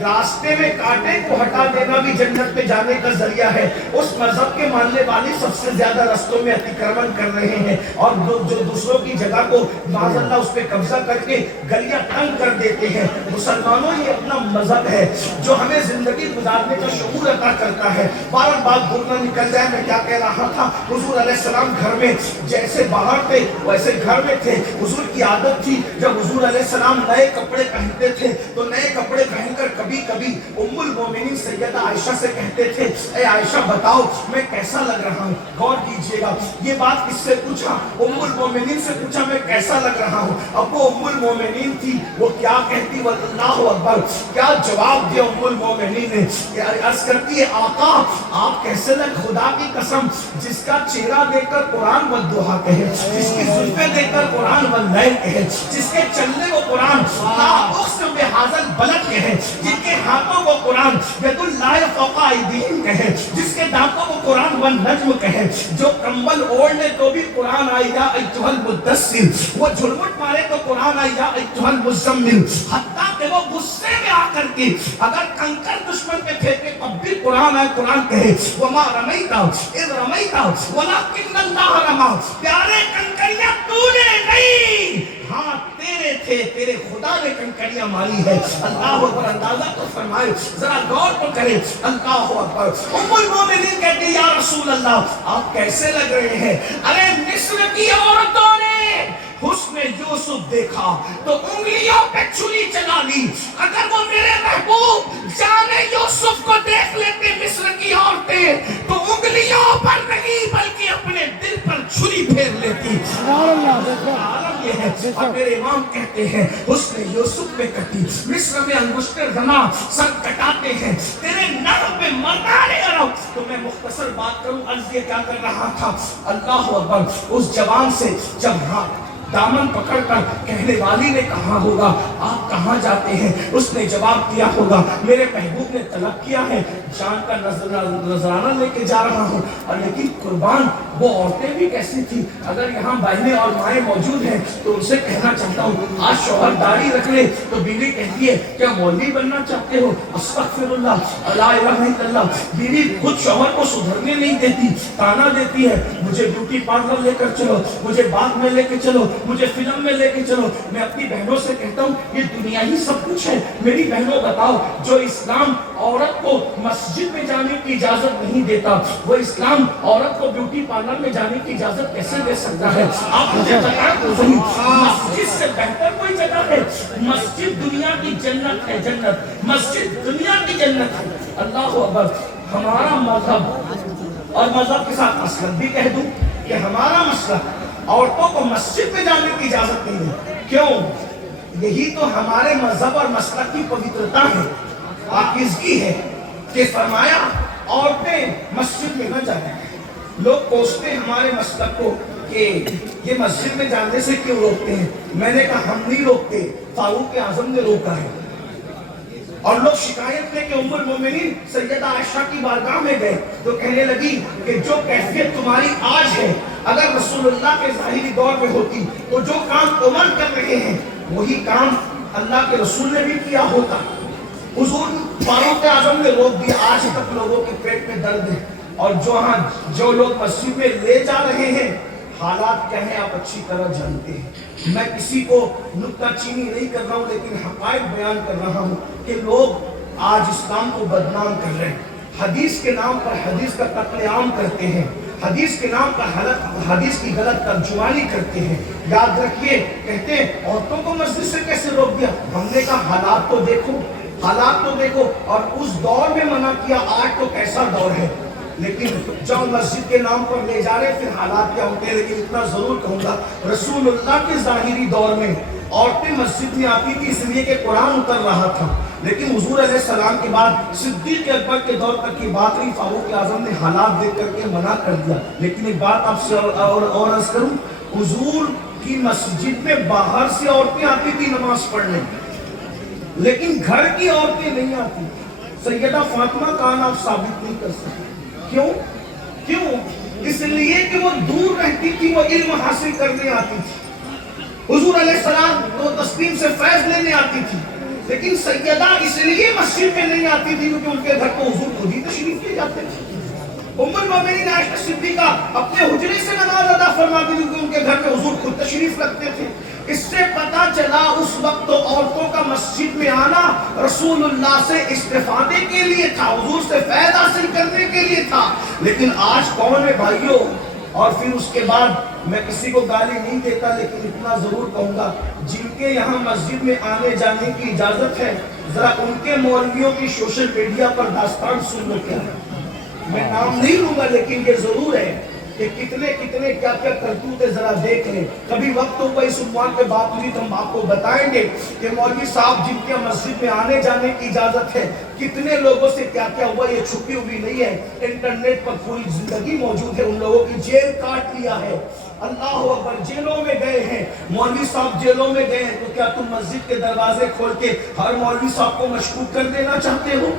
راستے میں کانٹے کو ہٹا دینا بھی جنت میں جانے کا ذریعہ ہے، اس مذہب کے ماننے والے سب سے زیادہ رستوں میں اتکرمن کر رہے ہیں، اور جو دوسروں کی جگہ کو معاذ اللہ اس پہ قبضہ کر کے گلیاں تنگ کر دیتے ہیں۔ مسلمانوں یہ اپنا مذہب ہے جو ہمیں زندگی گزارنے کا شعور عطا کرتا ہے۔ بار بات بولنا نکل جائے، میں کیا کہہ رہا تھا؟ حضور علیہ السلام گھر میں جیسے باہر تھے ویسے گھر میں تھے۔ حضور کی عادت تھی جب حضور علیہ السلام نئے کپڑے پہنتے تھے تو نئے کپڑے پہن کر کبھی کبھی ام المومنین سیدہ عائشہ سے کہتے تھے اے عائشہ بتاؤ میں کیسا لگ رہا ہوں؟ غور کیجئے گا، یہ بات کس سے پوچھا؟ ام المومنین سے پوچھا میں کیسا لگ رہا ہوں۔ اب وہ ام المومنین تھی، وہ کیا کہتی؟ واللہ اکبر، کیا جواب دیا ام المومنین نے؟ عرض کرتی ہے آقا آپ کیسے لگ؟ خدا کی قسم جس کا چہرہ دیکھ کر قرآن والدہا کہے، جس کی زلفیں دیکھ کر قرآن واللیل کہے، جس کے چلنے کو قرآن لا اقسم بہذا البلد کہے، جن کے ہاتھوں کو قرآن ید اللہ فوق ایدیہم کہے، جس کے دانتوں کو قرآن والنجم کہے، جو کمبل اوڑھنے تو بھی قرآن آئی یا ایھا المدثر، وہ جھلمٹ مارے تو قرآن آئی یا ایھا المزمل، حتیٰ کہ وہ غصے میں آ کر کے اگر کنکر دشمن پہ پھینکے تب بھی قرآن آئے قرآن کہے وما رمیتا اذ رمیتا ولکن اللہ رما، پیارے کنکریاں تو نے نہیں، ہاں تیرے تھے، تیرے خدا نے کنکریاں ماری ہے۔ اللہ اکبر، اندازہ تو فرمائے، ذرا غور تو کرے۔ اللہ اکبر۔ ام المومنین کہتی یا رسول اللہ آپ کیسے لگ رہے ہیں؟ ارے مصر کی عورتوں نے حسن یوسف دیکھا تو انگلیوں پہ چھری چلا لی. اگر وہ میرے محبوب جان یوسف کو دیکھ لیتے مصر کی عورتیں تو انگلیوں پر نہیں بلکہ اپنے دل پر چھری پھیر لیتی. عالم یہ ہے. اور میرے امام کہتے ہیں حسن یوسف پہ کٹی مصر میں انگشت رما سر کٹاتے ہیں تیرے نرم پہ مردانے عرب. تو میں مختصر بات کروں عرض یہ کیا کر رہا تھا. اللہ اکبر. اس جوان سے جب دامن پکڑ کر کہنے والی نے کہا ہوگا آپ کہاں جاتے ہیں, اس نے جواب دیا ہوگا میرے محبوب نے طلب کیا ہے جان کا نذرانہ لے کے جا رہا ہوں. اور لیکن قربان وہ عورتیں بھی کیسی تھی. اگر یہاں بہنیں اور مائیں موجود ہیں تو ان سے کہنا چاہتا ہوں آج شوہر داڑھی رکھ لے تو بیوی کہتی ہے کیا مولوی بننا چاہتے ہو. استغفر اللہ لا الہ الا اللہ. بیوی خود شوہر کو سدھرنے نہیں دیتی, تانا دیتی ہے مجھے بیوٹی پارلر لے کر چلو, مجھے باغ میں لے کے چلو, مجھے فلم میں لے کے چلو. میں اپنی بہنوں سے کہتا ہوں یہ دنیا ہی سب کچھ ہے. میری بہنوں بتاؤ جو اسلام عورت کو مسجد میں جانے کی اجازت نہیں دیتا وہ اسلام عورت کو بیوٹی پارلر میں جانے کی اجازت کیسے دے سکتا ہے. آپ مجھے بتائیں تو صحیح مسجد سے بہتر کوئی جگہ ہے. مسجد دنیا کی جنت ہے. جنت مسجد دنیا کی جنت ہے. اللہ اکبر. ہمارا مذہب اور مذہب کے ساتھ مسلک بھی کہہ دوں کہ ہمارا مسلک عورتوں کو مسجد میں جانے کی اجازت نہیں ہے. کیوں؟ یہی تو ہمارے مذہب اور مسلک کی پوترتا ہے, پاکیزگی ہے کہ فرمایا عورتیں مسجد میں نہ جائیں. لوگ کوستے ہمارے مسلک کو کہ یہ مسجد میں جانے سے کیوں روکتے ہیں. میں نے کہا ہم نہیں روکتے, فاروق اعظم نے روکا ہے. اور لوگ شکایت لے کے ام المومنین سیدہ عائشہ کی بارگاہ میں گئے تو کہنے لگی کہ جو کیفیت تمہاری آج ہے اگر رسول اللہ کے ظاہری دور میں ہوتی تو جو کام عمر کر رہے ہیں وہی کام اللہ کے رسول نے بھی کیا ہوتا. حضور فاروق اعظم نے روک دیا. آج تک لوگوں کے پیٹ میں درد ہے. اور جو لوگ مسجد میں لے جا رہے ہیں حالات کیا ہیں آپ اچھی طرح جانتے ہیں. میں کسی کو نکتہ چینی نہیں کر رہا ہوں لیکن حقائق بیان کر رہا ہوں کہ لوگ آج اسلام کو بدنام کر رہے ہیں. حدیث کے نام پر حدیث کا قتل عام کرتے ہیں, حدیث کے نام پر حدیث کی غلط ترجمانی کرتے ہیں. یاد رکھیے کہتے ہیں عورتوں کو مسجد سے کیسے روک دیا. ہم نے کہا حالات تو دیکھو, حالات تو دیکھو. اور اس دور میں منع کیا, آج تو کیسا دور ہے. لیکن جب مسجد کے نام پر لے جا رہے پھر حالات کیا ہوتے ہیں. لیکن اتنا ضرور کہوں گا رسول اللہ کے ظاہری دور میں عورتیں مسجد میں آتی تھی اس لیے کہ قرآن اتر رہا تھا. لیکن حضور علیہ السلام کے بعد صدیق اکبر کے دور تک کی بات رہی. فاروق اعظم نے حالات دیکھ کر کے منع کر دیا. لیکن ایک بات آپ سے اور عرض کروں, حضور کی مسجد میں باہر سے عورتیں آتی تھی نماز پڑھنے لیکن گھر کی عورتیں نہیں آتی. سیدہ فاطمہ کا نام ثابت نہیں کر سکتی. کیوں؟ اس لیے کہ وہ دور رہتی تھی, وہ علم حاصل کرنے آتی تھی. حضور علیہ السلام وہ تسلیم سے فیض لینے آتی تھی. لیکن سیدہ اس لیے مسجد میں نہیں آتی تھی کیونکہ ان کے گھر کو حضور خود ہی تشریف لے جاتے تھے. ام المومنین عائشہ صدیقہ اپنے حجرے سے نماز ادا فرماتی تھی کیونکہ ان کے گھر میں حضور خود تشریف رکھتے تھے. اس سے پتا چلا اس وقت تو عورتوں کا مسجد میں آنا رسول اللہ سے استفادے کے لیے تھا, حضور سے فیض حاصل کرنے کے لیے تھا. لیکن آج کون ہے بھائیوں. اور پھر اس کے بعد میں کسی کو گالی نہیں دیتا لیکن اتنا ضرور کہوں گا جن کے یہاں مسجد میں آنے جانے کی اجازت ہے ذرا ان کے مولویوں کی سوشل میڈیا پر داستان سن لو. کیا میں نام نہیں لوں گا لیکن یہ ضرور ہے کہ کتنے کیا کرتوتے ذرا دیکھ لیں. کبھی وقت ہوگا اس عنوان پہ بات ہوئی تو ہم آپ کو بتائیں گے کہ مولوی صاحب جن کے مسجد میں آنے جانے کی اجازت ہے کتنے لوگوں سے کیا ہوا. یہ چھپی ہوئی نہیں ہے, انٹرنیٹ پر پوری زندگی موجود ہے. ان لوگوں کی جیل کاٹ لیا ہے. اللہ اکبر. جیلوں میں گئے ہیں مولوی صاحب, جیلوں میں گئے ہیں. تو کیا تم مسجد کے دروازے کھول کے ہر مولوی صاحب کو مشکوک کر دینا چاہتے ہو؟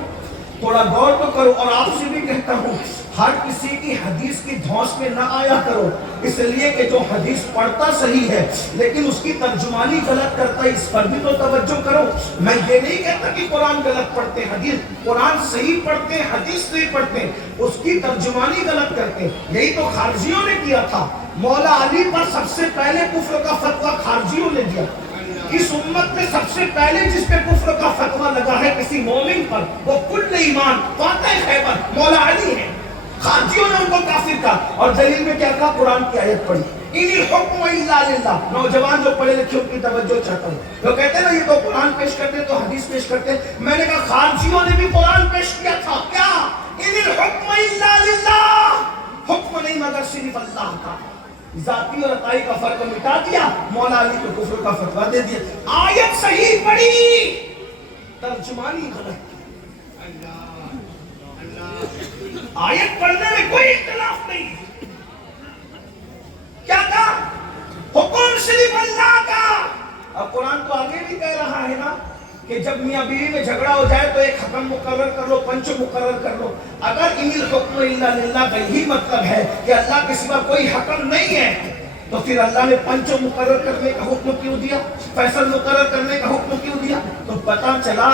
تھوڑا غور تو کرو. اور آپ سے بھی کہتا ہوں ہر کسی کی حدیث کی دھوس میں نہ آیا کرو, اس لیے کہ جو حدیث پڑھتا صحیح ہے لیکن اس کی ترجمانی غلط کرتا ہے, اس پر بھی تو توجہ کرو. میں یہ نہیں کہتا کہ قرآن غلط پڑھتے, قرآن صحیح پڑھتے, حدیث صحیح پڑھتے, اس کی ترجمانی غلط کرتے. یہی تو خارجیوں نے کیا تھا. مولا علی پر سب سے پہلے کفر کا فتویٰ خارجیوں نے دیا. اس امت میں سب سے پہلے جس پہ کفر کا فتویٰ لگا ہے کسی مومن پر وہ کل ایمان فاتح خیبر مولا علی ہے. خارجیوں نے ان کو کافر کہا اور دلیل میں کیا کہا؟ قرآن کی آیت پڑھی. ان الحکم الا للہ. نوجوان جو پڑھے لکھے ان کی توجہ چاہتا ہوں. وہ کہتے ہیں نا یہ تو قرآن پیش کرتے تو حدیث پیش کرتے. میں نے کہا خارجیوں نے بھی قرآن پیش کیا تھا. کیا؟ ان الحکم الا للہ. حکم نہیں مگر صرف اللہ کا. ذاتی اور عطائی کا فرق مٹا دیا, مولا علی کو کفر کا فتویٰ دے دیا. آیت صحیح پڑھی, ترجمانی غلط. آیت پڑھنے میں کوئی اختلاف نہیں. کیا کہا؟ حکم صرف اللہ کا. اب قرآن تو آگے بھی کہہ رہا ہے نا کہ جب میاں بیوی میں جھگڑا ہو جائے تو ایک حکم مقرر کر لو, پنچ مقرر کر لو. اگر ان الحکم الا للہ کا یہی مطلب ہے کہ اللہ کے سوا کوئی حکم نہیں ہے, تو پھر اللہ نے پنچ مقرر کرنے کا حکم کیوں دیا, فیصل مقرر کرنے کا حکم کیوں دیا؟ تو پتہ چلا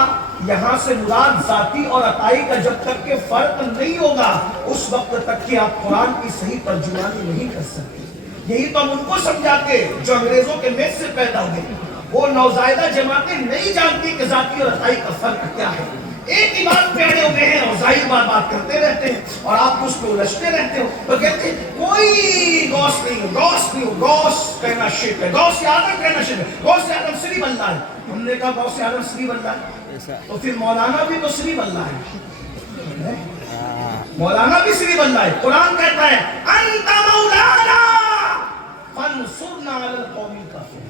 یہاں سے مراد ذاتی اور عطائی کا جب تک کہ فرق نہیں ہوگا اس وقت تک کہ آپ قرآن کی صحیح ترجمانی نہیں کر سکتے. یہی تو ہم ان کو سمجھاتے جو انگریزوں کے میز سے پیدا ہوئے. وہ نوزائیدہ جماعتیں نہیں جانتی کہ ذاتی اور عطائی کا فرق کیا ہے. ایک ہی بات پہ اڑے ہوئے ہیں اور ظاہر بات کرتے رہتے ہیں اور آپ اس کو الجھتے رہتے ہو. تو کہتے ہیں کوئی غوث نہیں ہو, غوث نہیں ہو. غوث کہنا شرک ہے, غوث اعظم کہنا شرک ہے. غوث اعظم صرف اللہ ہے. ہم نے کہا غوث اعظم صرف اللہ ہے, تو پھر مولانا بھی تو صرف اللہ ہے. مولانا بھی صرف اللہ ہے. قرآن کہتا ہے انت مولانا فانصرنا علی القوم الکافرین.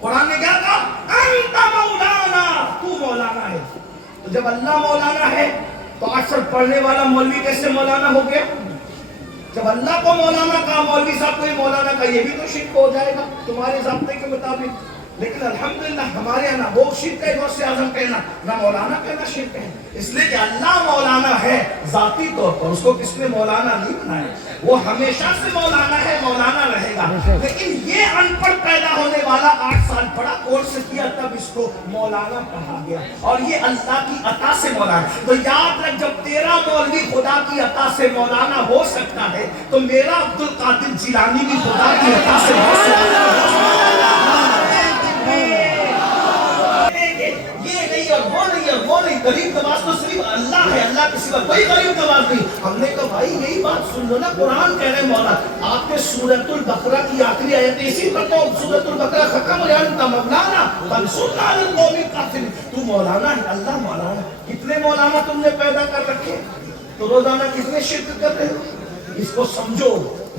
قرآن نے کیا کہا؟ انت مولانا, تو مولانا ہے. تو جب اللہ مولانا ہے تو اکثر پڑھنے والا مولوی کیسے مولانا ہو گیا؟ جب اللہ کو مولانا کہا, مولوی صاحب کو یہ مولانا کہا, یہ بھی تو شرک ہو جائے گا تمہارے ضابطے کے مطابق. لیکن الحمدللہ ہمارے یہاں نہ وہ شرک ہے غوث اعظم کہنا, نہ مولانا کہنا شرک ہے. اس لیے کہ اللہ مولانا ہے ذاتی طور پر, اس کو کس نے مولانا نہیں بنایا. وہ ہمیشہ سے مولانا ہے, مولانا رہے گا. لیکن یہ ان پڑھ پیدا ہونے والا 8 سال پڑھا کورس کیا تب اس کو مولانا کہا گیا, اور یہ اللہ کی عطا سے مولانا. تو یاد رکھ, جب تیرا مولوی خدا کی عطا سے مولانا ہو سکتا ہے تو میرا عبد القادر جیلانی بھی خدا کی عطا سے ہو سکتا ہے. یہ نہیں اور وہ نہیں اور وہ نہیں. غریب نواز تو صرف اللہ ہے, اللہ کے سوا کوئی غریب نواز نہیں. ہم نے کہا بھائی یہی بات سن لو نا, قرآن کہہ رہے مولا. آپ نے سورۃ البقرہ کی آخری آیت اسی پر تو سورۃ البقرہ ختم ہو جائے, انت مولانا فانصرنا علی القوم الکافرین. تو مولانا ہے, اللہ مولانا. کتنے مولانا تم نے پیدا کر رکھے, تو روزانہ کتنے شرک کر رہے ہو. اس کو سمجھو,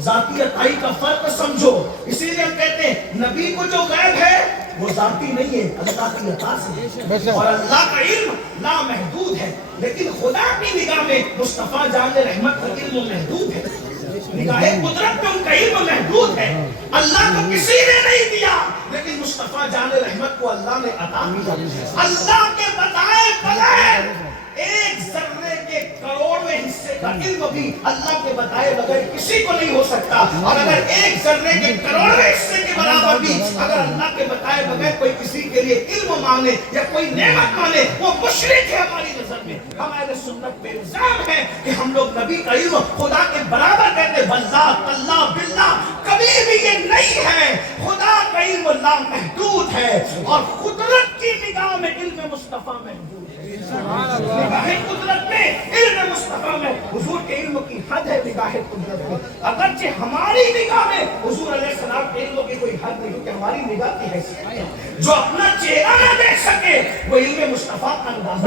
ذاتی عطائی کا فرق سمجھو. اسی لیے ہم کہتے ہیں نبی کو جو غیب ہے وہ ذاتی نہیں ہے, اللہ کی عطا سے. اور اللہ کا علم لامحدود ہے, لیکن خدا کی نگاہ میں مصطفیٰ جان رحمت کا علم محدود ہے. نگاہ قدرت میں ان کا علم محدود ہے. اللہ کو کسی نے نہیں دیا, لیکن مصطفیٰ جان رحمت کو اللہ نے عطا کیا. اللہ کے بتائے بغیر ایک ذرے کے کروڑویں حصے کا علم بھی اللہ کے بتائے بغیر کسی کو نہیں ہو سکتا. اور اگر ایک ذرے کے کروڑویں حصے کے برابر بھی اگر اللہ کے بتائے بغیر کوئی کسی کے لیے علم مانگے یا کوئی نعمت مانگے, وہ مشرک ہے ہماری نظر میں. ہم اہل سنت پہ الزام ہے کہ ہم لوگ نبی کا علم خدا کے برابر کہتے. واللہ اللہ باللہ کبھی بھی یہ نہیں ہے. خدا کا علم لامحدود ہے, اور قدرت کی نگاہ میں علم مصطفیٰ محدود ہے. نگاہ قدرت میں علم مصطفیٰ میں حضور کے علم کی حد ہے. نگاہ قدرت میں اگرچہ ہماری نگاہ میں حضور علیہ السلام کے علم کی کوئی حد نہیں, کہ ہماری نگاہ کی حیثیت ہے. جو اپنا چہرہ نہ دیکھ سکے وہ علم مصطفیٰ کا اندازہ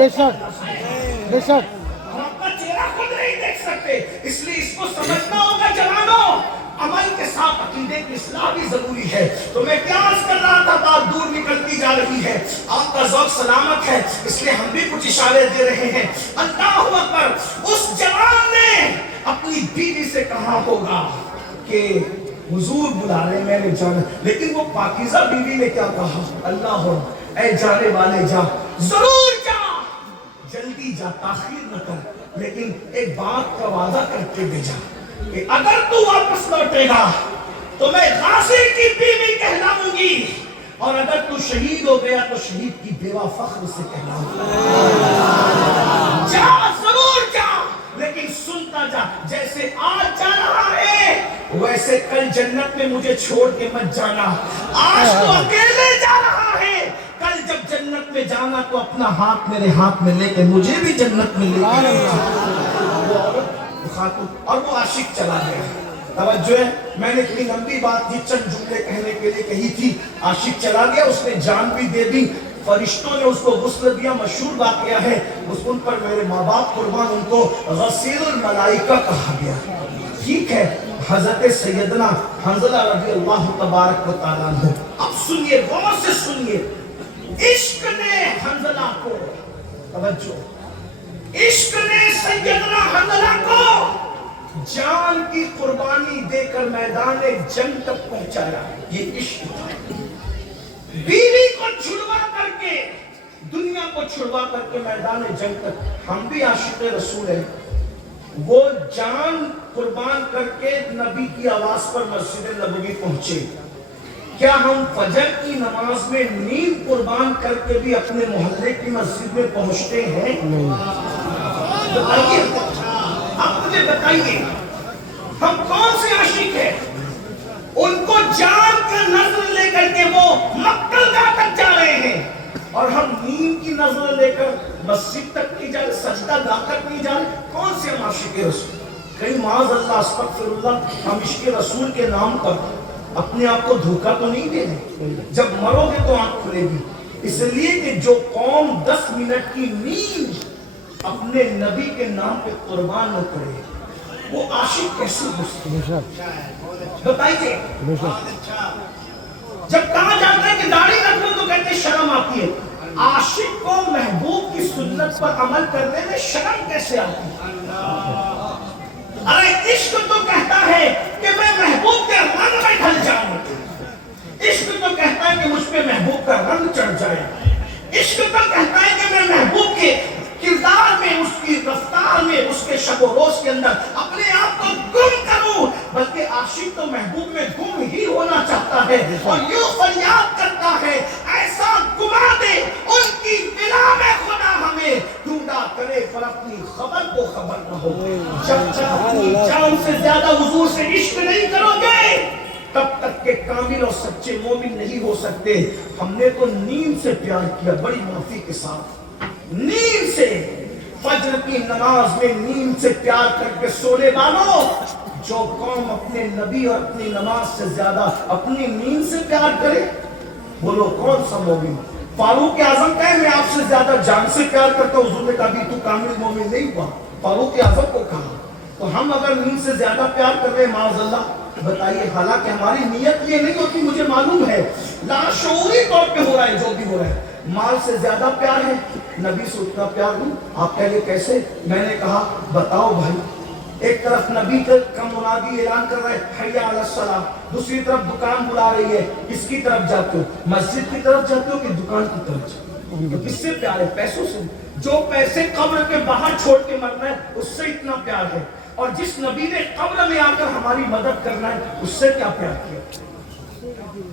بے شک. ہم اپنا چہرہ خود نہیں دیکھ سکتے, اس لیے اس کو سمجھنا ہوگا جوانوں. عمل کے ساتھ عقیدے کی اصلاح بھی ضروری ہے. تو میں کیا عرض کر رہا تھا, بات دور نکلتی جا رہی ہے. آپ کا ذوق سلامت ہے, اس لیے ہم بھی کچھ اشارے دے رہے ہیں. اللہ اکبر. اس جوان نے اپنی بیوی سے کہا ہوگا کہ حضور بلا رہے, میں نے جانا. لیکن وہ پاکیزہ بیوی نے کیا کہا, اللہ اے جانے والے جا, ضرور جا, جلدی جا, تاخیر نہ کر, لیکن ایک بات کا وعدہ کر کے بھیجا کہ اگر تو واپس لوٹے گا تو میں غازی کی بیوی کہلاؤں گی, اور اگر تو شہید ہو گیا تو شہید کی بیوہ فخر سے کہلاؤں گا. جا, ضرور جا, لیکن سنتا جا. جیسے آج جا رہا ہے ویسے کل جنت میں مجھے چھوڑ کے مت جانا. آج تو اکیلے جا رہا ہے, کل جب جنت میں جانا تو اپنا ہاتھ میرے ہاتھ میں لے کے مجھے بھی جنت میں لے کے. اور وہ عاشق چلا گیا. توجہ ہے، میں نے اتنی لمبی بات تھی چند جملے کہنے کے لیے کہی تھی، عاشق چلا گیا، اس نے جان بھی دے دی، فرشتوں نے اس کو غسل دیا، مشہور واقعہ ہے، ان پر میرے ماں باپ قربان، ان کو غسیل الملائکہ کہا گیا۔ ٹھیک ہے، حضرت سیدنا حنظلہ رضی اللہ تبارک و تعالیٰ عنہ، اب سنیے، غور سے سنیے، عشق نے حنظلہ کو، توجہ، عشق نے سیدنا حنظلہ کو جان کی قربانی دے کر میدان جنگ تک پہنچایا۔ یہ عشق تھا، بیوی کو چھڑوا کر کے، دنیا کو چھڑوا کر کے میدان جنگ تک۔ ہم بھی عاشق رسول ہیں، وہ جان قربان کر کے نبی کی آواز پر مسجد نبوی پہنچے، کیا ہم فجر کی نماز میں نیند قربان کر کے بھی اپنے محلے کی مسجد میں پہنچتے ہیں؟ بتائیے، آپ مجھے بتائیے، ہم کون سے عاشق ہیں؟ ان کو جان کا نظر لے کر کے وہ مکہ تک جا رہے ہیں، اور ہم نیند کی نظر لے کر مسجد تک نہیں جا رہے، سجدہ گاہ تک نہیں جا رہے۔ کون سے ہم عاشق رسول؟ کہیں معاذ اللہ، استغفر اللہ، ہم عشق رسول کے نام پر اپنے آپ کو دھوکہ تو نہیں دے رہے؟ جب مرو گے تو آنکھ کھلے گی، اس لیے کہ جو قوم 10 منٹ کی نیند اپنے نبی کے نام پہ قربان نہ کرے، وہ عاشق کیسے ہو سکتے؟ بتائیے، جب کہا جاتا ہے کہ داڑھی رکھ لو تو کہتے ہیں شرم آتی ہے، عاشق کو محبوب کی سنت پر عمل کرنے میں شرم کیسے آتی ہے؟ ارے عشق تو کہتا ہے کہ میں محبوب کے رنگ میں ڈھل جاؤں، عشق تو کہتا ہے کہ مجھ پہ محبوب کا رنگ چڑھ جائے، عشق تو کہتا ہے کہ میں محبوب کے کردار میں، اس کی رفتار میں، اس کے شب و روز کے اندر اپنے آپ کو گم کروں، بلکہ عاشق تو محبوب میں گم ہی ہونا چاہتا ہے، اور یوں فریاد کرتا ہے، ایسا گما دے ان کی بلا میں خدا ہمیں، ڈھونڈا کرے پر اپنی خبر کو خبر نہ ہو۔ جب تک اپنی جان سے زیادہ حضور سے عشق نہیں کرو گے، تب تک کہ کامل اور سچے مومن نہیں ہو سکتے۔ ہم نے تو نیند سے پیار کیا، بڑی معافی کے ساتھ، نیند سے، فجر کی نماز میں نیند سے پیار کر کے سونے والوں، جو قوم اپنے نبی اور اپنی نماز سے زیادہ اپنی نیند سے پیار کرے، بولو کون سا مومن؟ فاروق اعظم کہے میں آپ سے زیادہ جان سے پیار کرتا ہوں، حضور نے کہا بھی تو کامل مومن نہیں ہوا، فاروق اعظم کو کہا۔ تو ہم اگر نیند سے زیادہ پیار کر رہے ہیں معاذ اللہ، بتائیے، حالانکہ ہماری نیت یہ نہیں ہوتی، مجھے معلوم ہے، لاشعوری طور پہ ہو رہا ہے جو بھی ہو رہا ہے، مال سے زیادہ پیار ہے، نبی سے اتنا پیار ہوں۔ آپ کہہ لیں کیسے؟ میں نے کہا بتاؤ بھائی، ایک طرف نبی کا منادی اعلان کر رہا ہے حی علی الصلاۃ، دوسری طرف دکان بلا رہی ہے، کس کی طرف جاتے ہو؟ مسجد کی طرف جاتے ہو کہ دکان کی طرف جاتے ہو؟ تو کس سے پیار ہے؟ پیسوں سے؟ جو پیسے قبر کے باہر چھوڑ کے مرنا ہے اس سے اتنا پیار ہے، اور جس نبی نے قبر میں آ کر ہماری مدد کرنا ہے اس سے کیا پیار کیا؟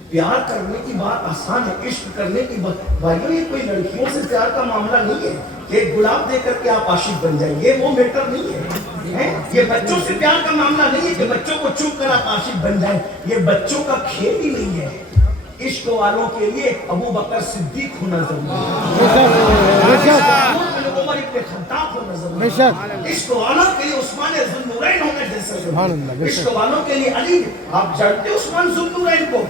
پیار کرنے کی بات آسان ہے، عشق کرنے کی بات، بھائیو یہ کوئی لڑکیوں سے پیار کا معاملہ نہیں ہے کہ ایک گلاب دے کر کے آپ عاشق بن جائیں، یہ وہ میٹر نہیں ہے۔ یہ بچوں سے پیار کا معاملہ نہیں ہے کہ بچوں کو چپ کر آپ عاشق بن جائیں، یہ بچوں کا کھیل ہی نہیں ہے۔ عشق والوں کے لیے ابو بکر صدیق ہونا ضروری ہے، عمر ابن خطاب ہونا ضروری ہے، عشق والوں کے لیے عثمان ذوالنورین ہونا جیسا ضروری ہے، عشق والوں کے لیے علی، آپ جانتے عثمان ذوالنورین کو؟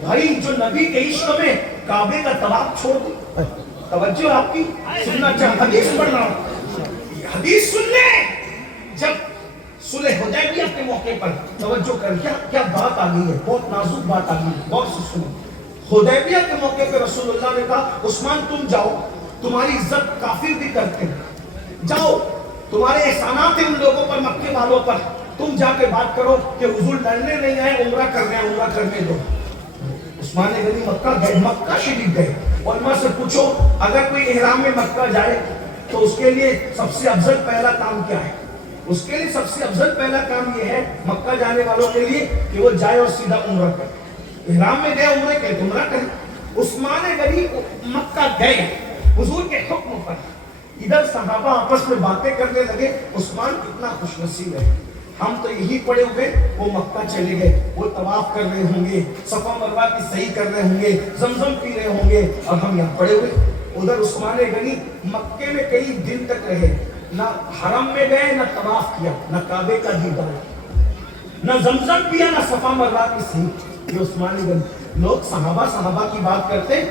بھائی جو نبی کے عشق میں کعبے کا طواف چھوڑ دی، توجہ آپ کی سننا چاہتا، حدیث پڑھ رہا ہوں، حدیث سن لیں، جب صلح حدیبیہ کے موقع پر توجہ کر، کیا بات آ گئی ہے، بہت نازک بات آ گئی ہے، غور سے سنیں۔ حدیبیہ کے موقع پہ رسول اللہ نے کہا عثمان تم جاؤ، تمہاری عزت کافر بھی کرتے ہیں، جاؤ، تمہارے احسانات ہیں ان لوگوں پر، مکے والوں پر، تم جا کے بات کرو کہ حضور لڑنے نہیں آئے، عمرہ کر رہے ہیں، عمرہ کرنے دو۔ عثمان غنی مکہ گئے، مکہ شریف گئے، علماء سے پوچھو اگر کوئی احرام میں مکہ جائے تو اس کے لیے سب سے افضل پہلا کام کیا ہے؟ اس کے لیے سب سے افضل پہلا کام یہ ہے مکہ جانے والوں کے لیے کہ وہ جائے اور سیدھا عمرہ کرے، احرام میں گئے عمرہ کے تو عمرہ کرے۔ عثمان غنی مکہ گئے حضور کے حکم پر، ادھر صحابہ آپس میں باتیں کرنے لگے، عثمان کتنا خوش نصیب ہے، ہم تو یہی پڑے ہوئے، وہ مکہ چلے گئے، وہ طواف کر رہے ہوں گے، صفا مروہ کی صحیح کر رہے ہوں گے، زمزم پی رہے ہوں گے، اور ہم یہاں پڑے ہوئے۔ ادھر عثمان غنی مکے میں کئی دن تک رہے، نہ حرم میں گئے، نہ طواف کیا، نہ کعبے کا دیدار۔ نہ زمزم پیا نہ صفا مروا کی سیکھ. یہ عثمانی گنج. لوگ صحابہ کی بات کرتے